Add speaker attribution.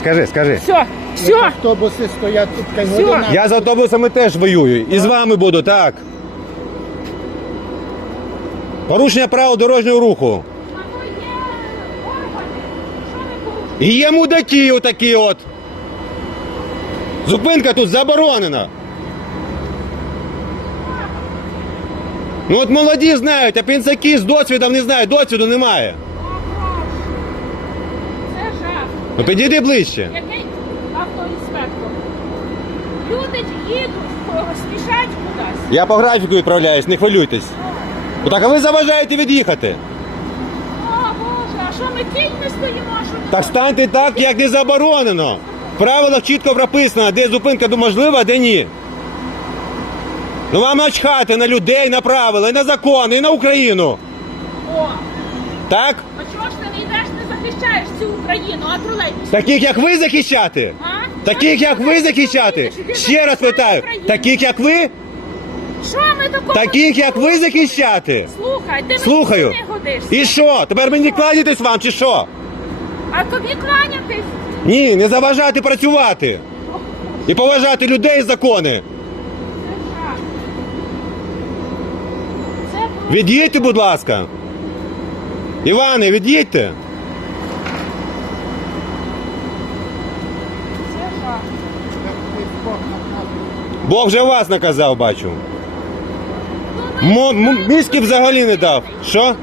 Speaker 1: Скажи, скажи.
Speaker 2: Все, все.
Speaker 3: Автобуси стоять тут кай година.
Speaker 1: Я з автобусами теж воюю. І з вами буду, так. Порушення правил дорожнього руху. І є мудаки отакі от. Зупинка тут заборонена. Ну от молоді знають, а пінсаки з досвідом не знають, досвіду немає.
Speaker 2: О, Боже. Це жах.
Speaker 1: Ну підійди ближче.
Speaker 2: Який автоінспектор? Люди їдуть, о, спішать кудись.
Speaker 1: Я по графіку відправляюсь, не хвилюйтесь. Ну так а ви заважаєте від'їхати.
Speaker 2: О, Боже, а що ми кіньми стоїмо? Що
Speaker 1: Так станьте так, як не заборонено. В правилах чітко прописано, де зупинка можлива, а де ні. Ну вам начхати на людей, на правила, і на закони, і на Україну.
Speaker 2: О,
Speaker 1: Так?
Speaker 2: а чого ж ти не йдеш, не захищаєш цю Україну, а тролейбус?
Speaker 1: Таких як ви захищати?
Speaker 2: А?
Speaker 1: Таких як ви захищати? Ще раз питаю, таких як ви?
Speaker 2: Що ми такого?
Speaker 1: Таких як ви захищати?
Speaker 2: Слухай, ти
Speaker 1: Слухаю.
Speaker 2: мені не годишся.
Speaker 1: І що? Тепер мені кланятись вам чи що?
Speaker 2: А тобі кланятись?
Speaker 1: Ні, не заважати працювати. І поважати людей і закони.
Speaker 2: Це
Speaker 1: Від'їдьте, будь ласка. Іване, від'їдьте. Бог вже вас наказав, бачу. Мо- м- мізки взагалі не дав. Що?